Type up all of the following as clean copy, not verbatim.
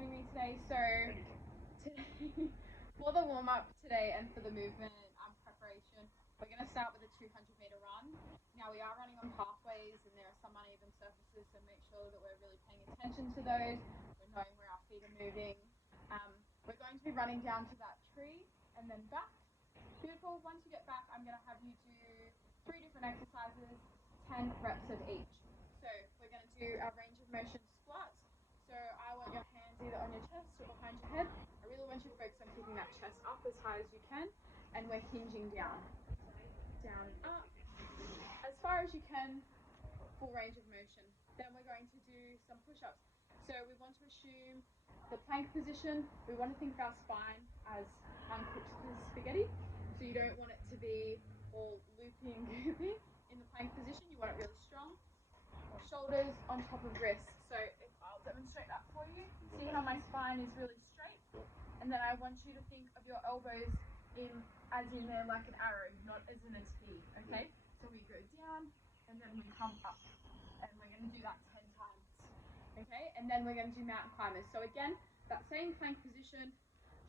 joining me today. So today, for the warm-up today and for the movement preparation, we're going to start with a 200-meter run. Now we are running on pathways and there are some uneven surfaces, so make sure that we're really paying attention to those. We're knowing where our feet are moving. We're going to be running down to that tree and then back. Beautiful. Once you get back, I'm going to have you do 3 different exercises, 10 reps of each. So we're going to do our range of motion squats. So I want your hands either on your chest or behind your head. I really want you to focus on keeping that chest up as high as you can, and we're hinging down. Down, up, as far as you can, full range of motion. Then we're going to do some push-ups. So we want to assume the plank position. We want to think of our spine as uncooked spaghetti. So you don't want it to be all loopy and goopy in the plank position. You want it really strong. Shoulders on top of wrists. So if I'll demonstrate that for you. See how my spine is really straight? And then I want you to think of your elbows as in they're like an arrow, not as in a T, okay? So we go down and then we come up. And we're going to do that 10 times, okay? And then we're going to do mountain climbers. So again, that same plank position,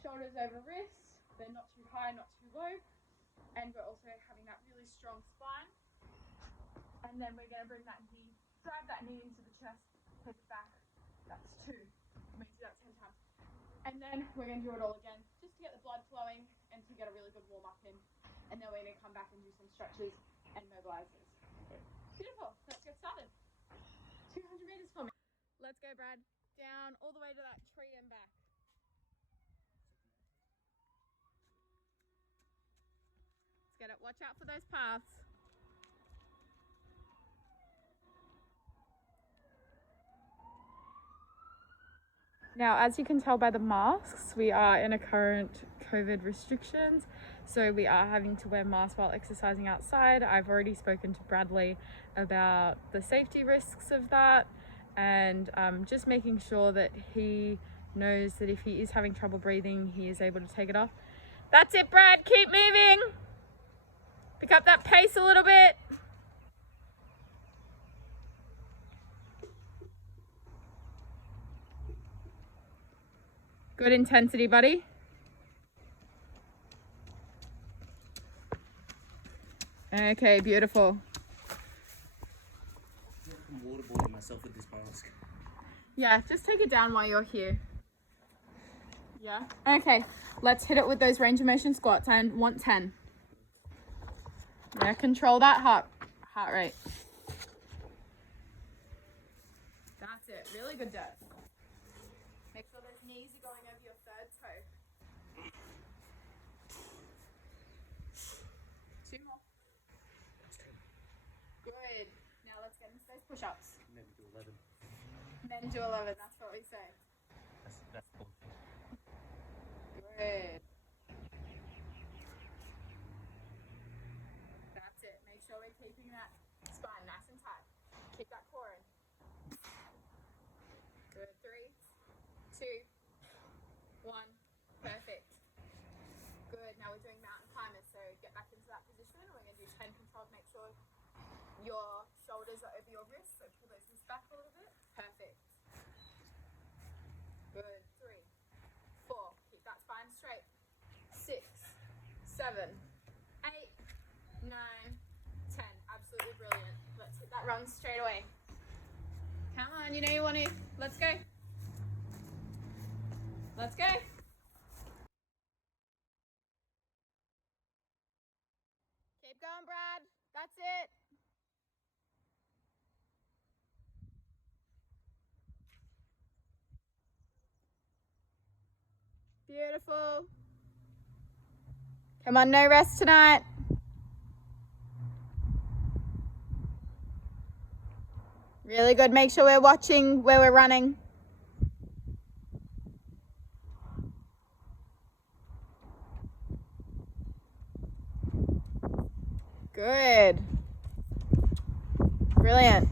shoulders over wrists. They're not too high, not too low. And we're also having that really strong spine. And then we're going to bring that knee, drive that knee into the chest, take it back. That's 2. We're going to do that 10 times. And then we're going to do it all again, just to get the blood flowing and to get a really good warm up in. And then we're going to come back and do some stretches and mobilizers. Beautiful. Let's get started. 200 meters for me. Let's go, Brad. Down all the way to that tree and back. Let's get it. Watch out for those paths. Now, as you can tell by the masks, we are in a current COVID restrictions, so we are having to wear masks while exercising outside. I've already spoken to Bradley about the safety risks of that, and just making sure that he knows that if he is having trouble breathing, he is able to take it off. That's it, Brad, keep moving. Pick up that pace a little bit. Good intensity, buddy. Okay, beautiful. I'm waterboarding myself with this mask. Yeah, just take it down while you're here. Yeah. Okay, let's hit it with those range of motion squats and 110. Yeah, control that heart rate. That's it. Really good dirt. Make sure those knees are going over your third toe. 2 more. Good. Now let's get into those push-ups. And then do 11. Then do 11. That's what we say. That's bullshit. Good. That's it. Make sure we're keeping that spine nice and tight. Keep that core in. Good. 3, 2, 1. Perfect. Good. Now we're doing mountain climbers. So get back into that position. We're going to do 10 controlled. Make sure your shoulders are over your wrists. So pull those wrists back a little bit. Perfect. Good. 3, 4. Keep that spine straight. 6, 7, 8, 9, 10. Absolutely brilliant. Let's hit that run straight away. Come on, you know you want to. Let's go. Let's go. Keep going, Brad. That's it. Beautiful. Come on, no rest tonight. Really good. Make sure we're watching where we're running. Good. Brilliant.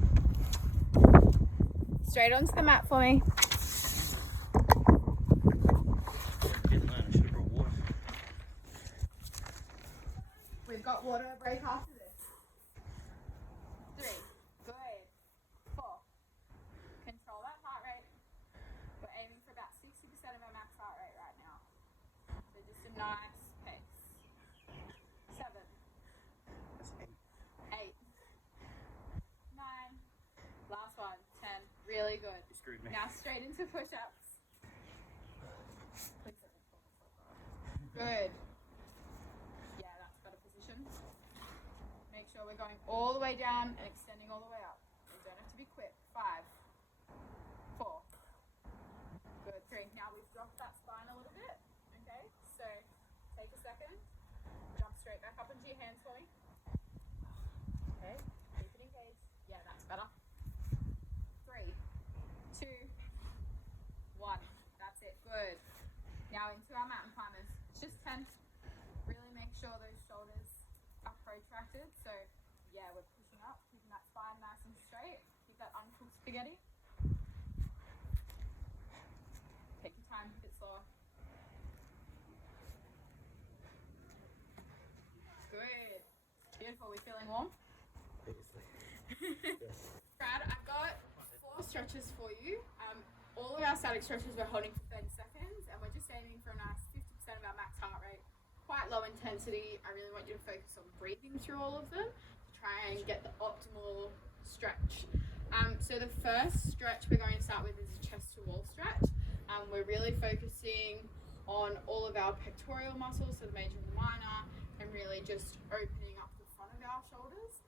Straight onto the mat for me. We've got water break after this. 3. Good. 4. Control that heart rate. We're aiming for about 6 Nice pace. 7, That's 8. 8, 9. Last one. 10. Really good. You screwed me. Now straight into push-ups. Good. Yeah, that's better position. Make sure we're going all the way down and extending all the way up. You don't have to be quick. 5, 4. Good. 3. Now we've dropped that spine a little bit. Okay, so take a second. Jump straight back up into your hands for me. Okay, keep it engaged. Yeah, that's better. 3, 2, 1. That's it. Good. Now into our mountain climbers. It's just 10. Really make sure those shoulders are protracted. So yeah, we're pushing up, keeping that spine nice and straight. Keep that uncooked spaghetti. Take your time, a bit slower. Good. Beautiful. We feeling warm? Brad, I've got 4 stretches for you. All of our static stretches we're holding for 30 seconds, and we're just aiming for a nice 50% of our max heart rate. Quite low intensity. I really want you to focus on breathing through all of them to try and get the optimal stretch. So the first stretch we're going to start with is a chest to wall stretch. We're really focusing on all of our pectoral muscles, so the major and the minor, and really just opening up the front of our shoulders.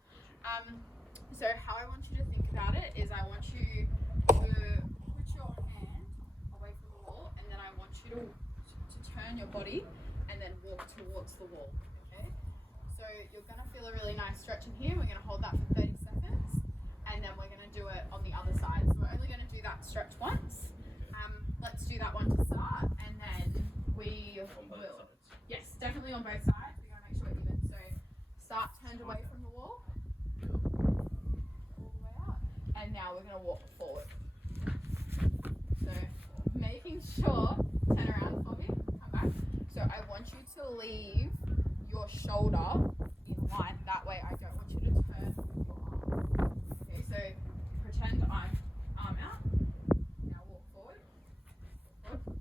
So how I want you to think about it is I want you to put your hand away from the wall, and then I want you to turn your body and then walk towards the wall. Okay? So you're going to feel a really nice stretch in here. We're going to hold that for 30 seconds, and then we're going to do it on the other side. So we're only going to do that stretch once. Let's do that one to start, and then we will. Yes, definitely on both sides. We got to make sure we're even. So start turned away from the wall. All the way out. And now we're going to walk forward. So making sure, turn around for me, come back. So I want you to leave your shoulder in line. That way I don't want you to turn your arm. Okay, so pretend I'm arm out. Now walk forward.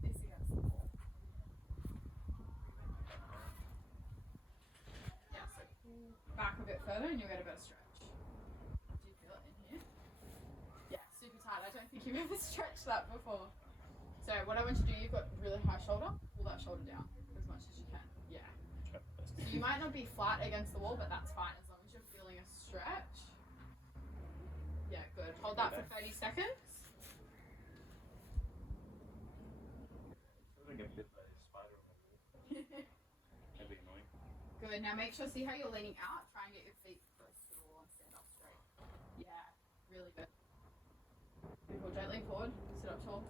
This against the wall. Yeah, so pull back a bit further and you'll get a better stretch. Do you feel it in here? Yeah, super tight. I don't think you've ever stretched that before. So what I want you to do, you've got really high shoulder, pull that shoulder down as much as you can. Yeah. So you might not be flat against the wall, but that's fine as long as you're feeling a stretch. Yeah, good. Hold that for 30 seconds. Get bit by a spider on the wall. That'd be annoying. Good. Now make sure, see how you're leaning out. Try and get your feet close to the wall and stand up straight. Yeah, really good. Beautiful. Gently forward. Sit up tall.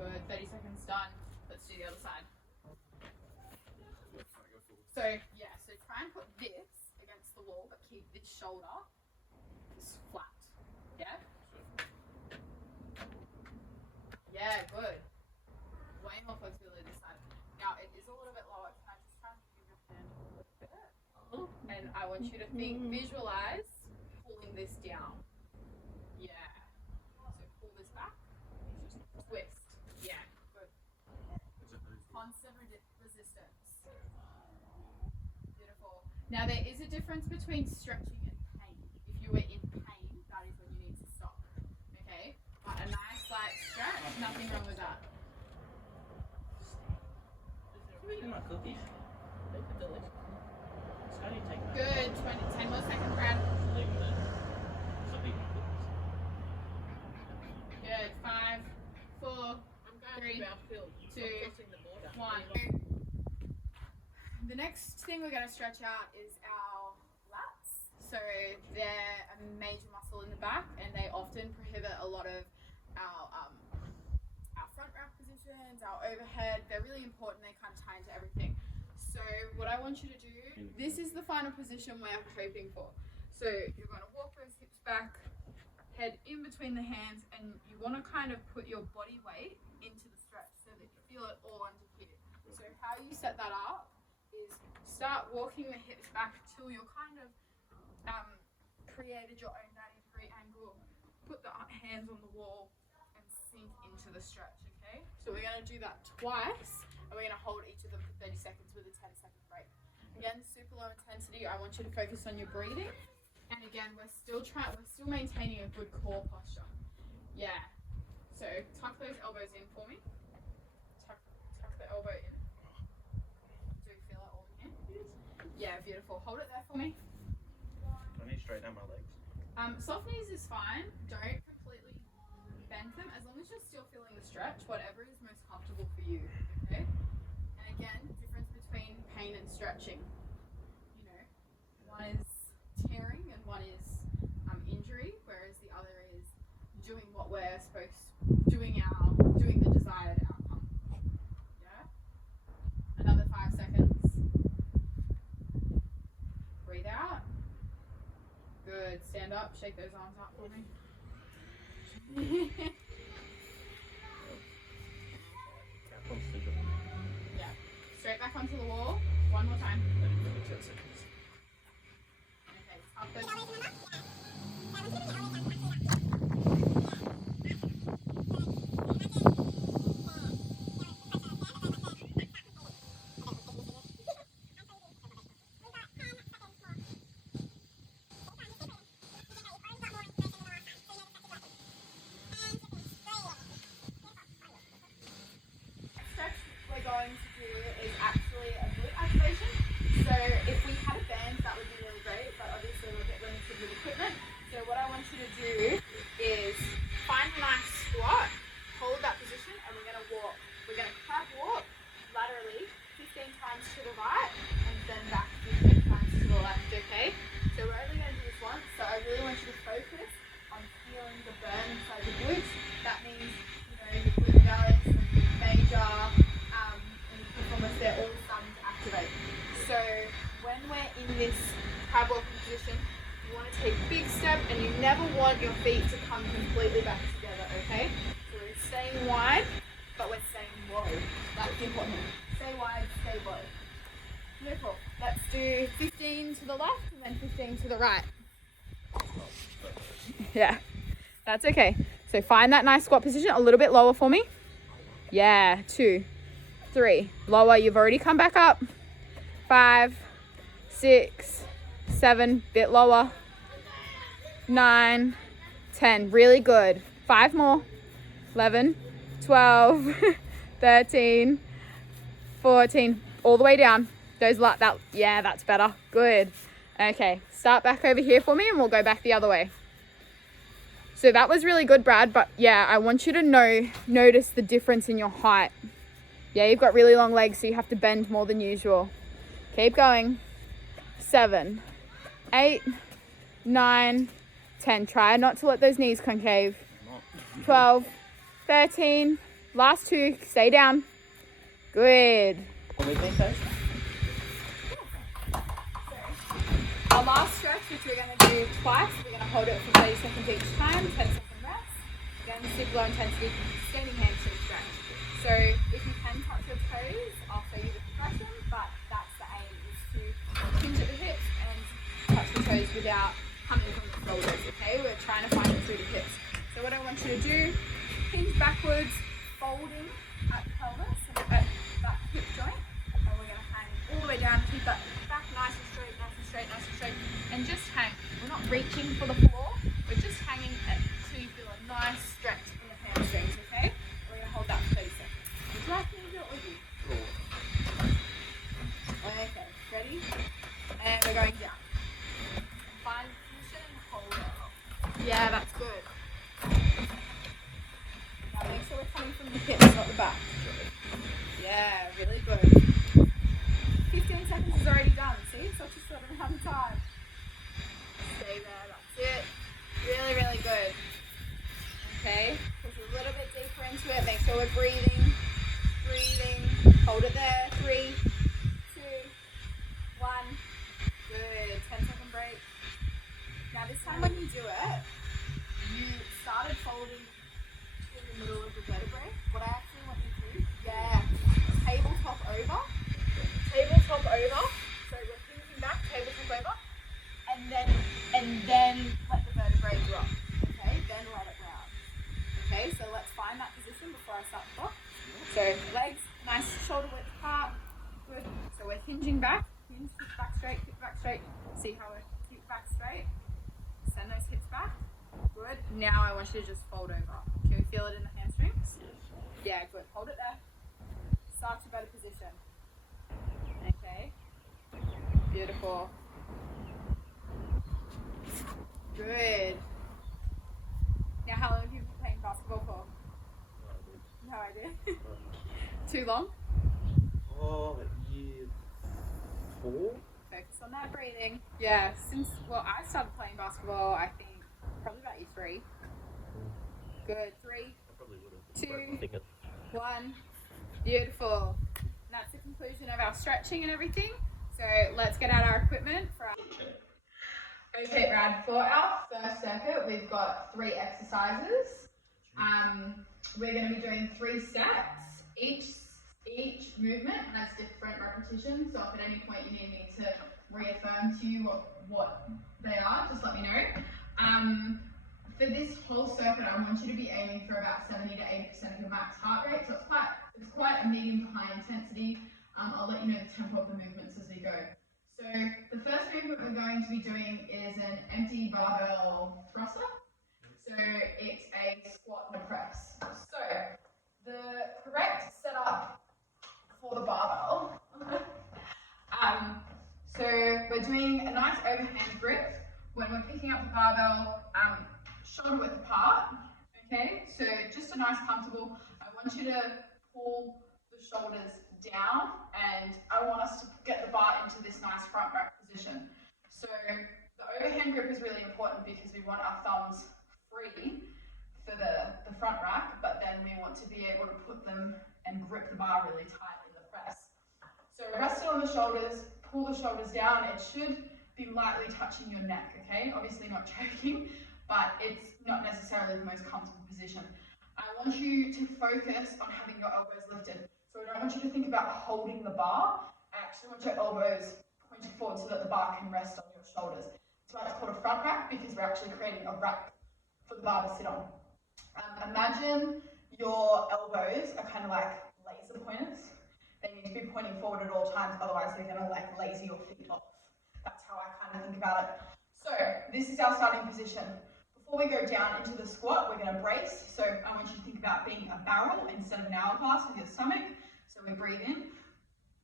Good. 30 seconds done. Let's do the other side. So yeah, so try and put this against the wall, but keep this shoulder flat. Yeah? Yeah, good. Way more flexibility this side. Now it is a little bit lower. Can I just try and move your hand a little bit? And I want you to visualize pulling this down. Yeah. So pull this back. Twist. Yeah, good. Constant resistance. Beautiful. Now there is a difference between stretching and pain. If you were in pain, that is when you need to stop. Okay? But a nice light stretch, nothing wrong with that. You're eating my cookies. They're delicious. So how do you take that? Good. 10 more seconds, Brad. Leave them there. Stop eating my cookies. Good. 5, 4, 3, 2, 1. The next thing we're going to stretch out is our lats. So they're a major muscle in the back, and they often prohibit a lot of our front rack positions, our overhead. They're really important. They kind of tie into everything. So what I want you to do, this is the final position we're hoping for. So you're going to walk those hips back, head in between the hands, and you want to kind of put your body weight into the stretch so that you feel it all under here. So how you set that up is start walking the hips back till you're kind of created your own 90-degree angle. Put the hands on the wall and sink into the stretch, okay? So we're going to do that twice, and we're going to hold each of them for 30 seconds with a 10-second break. Again, super low intensity. I want you to focus on your breathing. And again, we're still maintaining a good core posture. Yeah. So tuck those elbows in for me. Tuck the elbow in. Do you feel it all in here? Yeah, beautiful. Hold it there for me. Do I need to straighten out my legs? Soft knees is fine. Don't completely bend them as long as you're still feeling the stretch, whatever is most comfortable for you. Okay? And again, difference between pain and stretching. You know, one is tearing and one is injury, whereas the other is doing what we're doing the desired outcome. Yeah? Another 5 seconds. Breathe out. Good. Stand up. Shake those arms out for me. Yeah. Straight back onto the wall. One more time. 10 seconds. Okay. Up those. We're going to do is actually a glute activation. So if we had a band, that would be really great, but obviously we'll get limited with equipment. So what I want you to do is find a nice squat, hold that position, and we're going to walk. We're going to crab walk laterally 15 times to the right and then back 15 times to the left, okay? So we're only going to do this once, so I really want you to focus on feeling the burn inside the glutes. That means, you know, the glute valleys, the major, they're all starting to activate. So when we're in this crab walking position, you want to take a big step and you never want your feet to come completely back together, okay? So we're staying wide, but we're staying low. That's important. Stay wide, stay low. Beautiful. Let's do 15 to the left and then 15 to the right. Yeah, that's okay. So find that nice squat position, a little bit lower for me. Yeah, 2, 3, lower, you've already come back up. 5, 6, 7, bit lower. 9, 10, really good. 5 more. 11, 12, 13, 14, all the way down. Yeah, that's better. Good. Okay, start back over here for me and we'll go back the other way. So that was really good, Brad, but yeah, I want you to notice the difference in your height. Yeah, you've got really long legs, so you have to bend more than usual. Keep going. 7, 8, 9, 10. Try not to let those knees concave. 12, 13. Last 2. Stay down. Good. Our last stretch, which we're going to do twice, we're going to hold it for 30 seconds each time. 10-second rest. Again, super low intensity, standing hamstring stretch. So if you can touch your toes, I'll show you the progression, but that's the aim, is to hinge at the hips and touch the toes without coming from the shoulders, okay? We're trying to find it through the hips. So what I want you to do, hinge backwards, folding at the pelvis, and at that hip joint, and we're going to hang all the way down, keep that back nice and straight, nice and straight, nice and straight, and just hang. We're not reaching for the floor, we're just hanging until you feel a nice stretch in the hamstrings, okay? We're going to hold that for 30 seconds. Would you like me to do it with you? Cool. Okay, ready? And we're going down. Find the position and hold it. Yeah, that's good. Now make sure we're coming from the hips, not the back. Yeah, really good. 15 seconds is already done. See, it's such a short amount of time. Stay there, that's it. Really, really good. Okay, push a little bit deeper into it. Make sure we're breathing. Hold it there. 3, 2, 1. Good. 10-second break. Now this time when you do it, you started folding in the middle of the vertebrae. What I actually want you to do, tabletop over. Tabletop over. So we're thinking back, tabletop over, and then let the vertebrae drop. Okay, then let it round. Okay, so let's find that position before I start the clock. So legs, nice shoulder width apart. Good. So we're hinging back. Hinge, kick back straight, kick back straight. See how we kick back straight? Send those hips back. Good. Now I want you to just fold over. Can we feel it in the hamstrings? Yeah, good. Hold it there. Such a better position. Okay. Beautiful. Good. Now, how long have you been playing basketball for? No idea. Too long? Oh, year 4? Focus on that breathing. Yeah, I started playing basketball, I think, probably about year 3. Good. 3, I probably would have. 2, 1. Beautiful. And that's the conclusion of our stretching and everything. So let's get out our equipment for our... Okay, Brad, for our first circuit, we've got 3 exercises. We're going to be doing 3 sets. Each movement has different repetitions, so if at any point you need me to reaffirm to you what they are, just let me know. For this whole circuit, I want you to be aiming for about 70 to 80% of your max heart rate, so it's quite a medium to high intensity. I'll let you know the tempo of the movements as we go. So the first movement we're going to be doing is an empty barbell thruster. So it's a squat and a press. So the correct setup for the barbell. So we're doing a nice overhand grip when we're picking up the barbell, shoulder width apart. Okay, so just a nice comfortable. I want you to pull the shoulders down, and I want us to get the bar into this nice front rack position. So the overhand grip is really important because we want our thumbs free for the front rack, but then we want to be able to put them and grip the bar really tight in the press. So rest it on the shoulders, pull the shoulders down. It should be lightly touching your neck, okay? Obviously not choking, but it's not necessarily the most comfortable position. I want you to focus on having your elbows lifted. So I don't want you to think about holding the bar. I actually want your elbows pointed forward so that the bar can rest on your shoulders. That's why it's called a front rack, because we're actually creating a rack for the bar to sit on. Imagine your elbows are kind of like laser pointers. They need to be pointing forward at all times, otherwise they're going to like laser your feet off. That's how I kind of think about it. So this is our starting position. Before we go down into the squat, we're going to brace. So I want you to think about being a barrel instead of an hourglass with your stomach. So we breathe in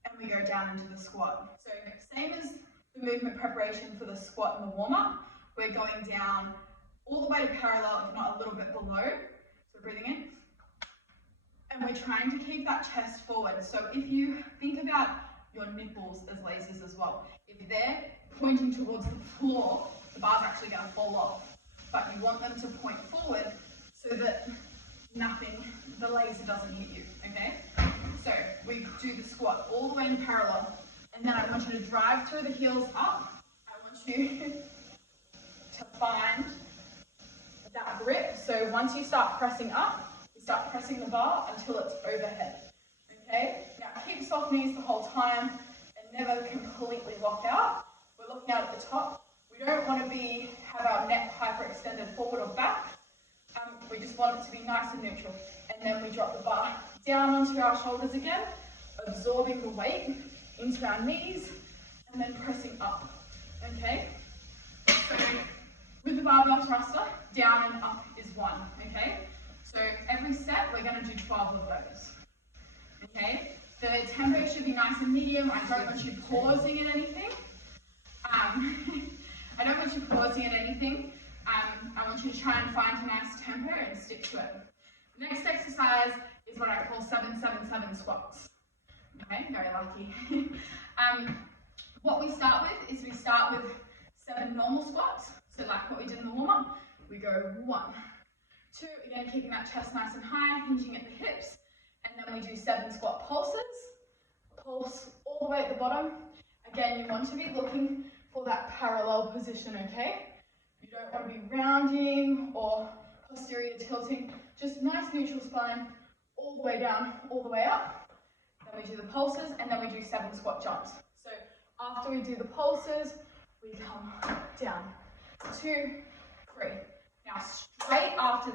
and we go down into the squat. So same as the movement preparation for the squat and the warm-up, we're going down all the way to parallel, if not a little bit below. So breathing in. And we're trying to keep that chest forward. So if you think about your nipples as lasers as well, if they're pointing towards the floor, the bar's actually going to fall off. But you want them to point forward so that the laser doesn't hit you, okay? So we do the squat all the way in parallel, and then I want you to drive through the heels up. I want you to find that grip. So once you start pressing up, you start pressing the bar until it's overhead, okay? Now keep soft knees the whole time and never completely lock out. We're looking out at the top. We don't want to have our neck hyperextended forward or back. We just want it to be nice and neutral. And then we drop the bar down onto our shoulders again, absorbing the weight into our knees, and then pressing up, okay? So with the barbell thruster, down and up is 1, okay? So every set, we're going to do 12 of those, okay? The tempo should be nice and medium. I don't want you pausing at anything. I don't want you pausing at anything. I want you to try and find a nice tempo and stick to it. The next exercise is what I call 7-7-7 squats. Okay, very lucky. What we start with is we start with 7 normal squats. So like what we did in the warm-up, we go 1, 2, again keeping that chest nice and high, hinging at the hips, and then we do 7 squat pulses. Pulse all the way at the bottom. Again, you want to be looking for that parallel position, okay? You don't want to be rounding or posterior tilting, just nice neutral spine, all the way down, all the way up. Then we do the pulses, and then we do 7 squat jumps. So after we do the pulses, we come down, 2, 3. Now straight after